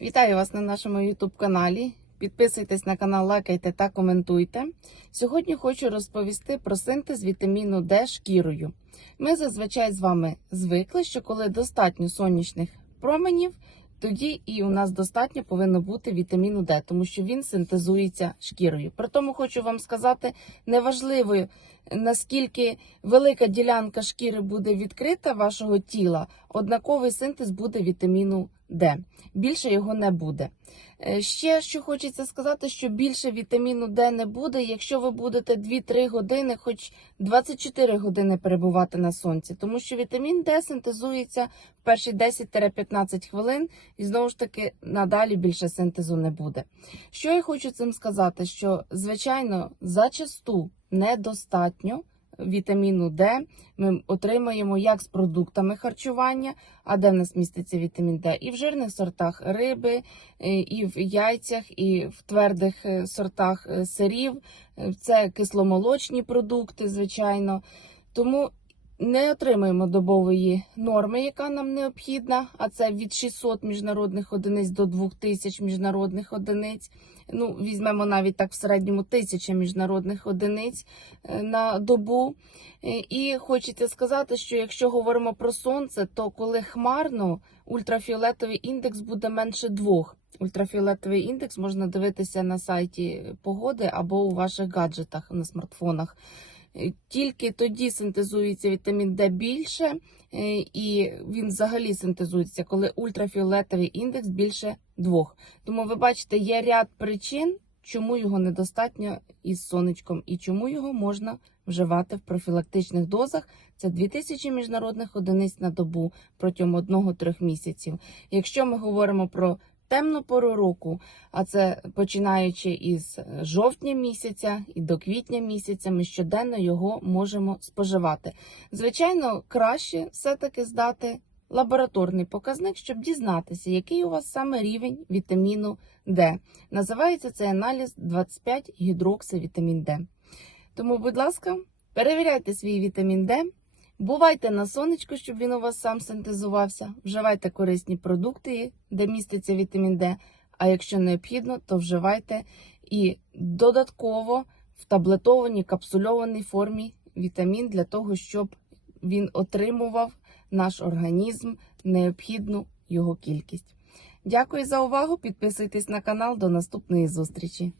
Вітаю вас на нашому YouTube каналі. Підписуйтесь на канал, лайкайте та коментуйте. Сьогодні хочу розповісти про синтез вітаміну Д шкірою. Ми зазвичай з вами звикли, що коли достатньо сонячних променів, тоді і у нас достатньо повинно бути вітаміну Д, тому що він синтезується шкірою. При тому хочу вам сказати, неважливо наскільки велика ділянка шкіри буде відкрита вашого тіла, однаковий синтез буде вітаміну Д. Більше його не буде. Е, Ще що хочеться сказати, що більше вітаміну Д не буде, якщо ви будете 2-3 години, хоч 24 години перебувати на сонці, тому що вітамін Д синтезується в перші 10-15 хвилин, і знову ж таки надалі більше синтезу не буде. Що я хочу цим сказати? Що звичайно зачасту недостатньо вітаміну Д ми отримаємо як з продуктами харчування, а де в нас міститься вітамін Д, і в жирних сортах риби, е, і в яйцях, і в твердих е, сортах е, сирів. Це кисломолочні продукти, звичайно. Тому не отримуємо добової норми, яка нам необхідна, а це від 600 міжнародних одиниць до 2000 міжнародних одиниць. Ну, візьмемо навіть так в середньому 1000 міжнародних одиниць е, на добу. Е, І хочеться сказати, що якщо говоримо про сонце, то коли хмарно, ультрафіолетовий індекс буде менше двох. Ультрафіолетовий індекс можна дивитися на сайті погоди або у ваших гаджетах на смартфонах. Е, Тільки тоді синтезується вітамін Д більше, е, і він взагалі синтезується, коли ультрафіолетовий індекс більше двох. Тому ви бачите, є ряд причин, чому його недостатньо із сонечком, і чому його можна вживати в профілактичних дозах. Це 2000 міжнародних одиниць на добу протягом 1-3 місяців. Якщо ми говоримо про темну пору року, а це починаючи із е, жовтня місяця і до квітня місяця, ми щоденно його можемо споживати. Звичайно, краще все-таки здати лабораторний показник, щоб дізнатися, який у вас саме рівень вітаміну Д. Називається цей аналіз 25 гідроксивітамін Д. Тому, будь ласка, перевіряйте свій вітамін Д. Бувайте на сонечку, щоб він у вас сам синтезувався. Вживайте корисні продукти, де міститься вітамін Д. А якщо необхідно, то вживайте і додатково в таблетованій капсульованій формі вітамін для того, щоб він отримував наш організм необхідну його кількість. Дякую за увагу. Підписуйтесь на канал. До наступної зустрічі.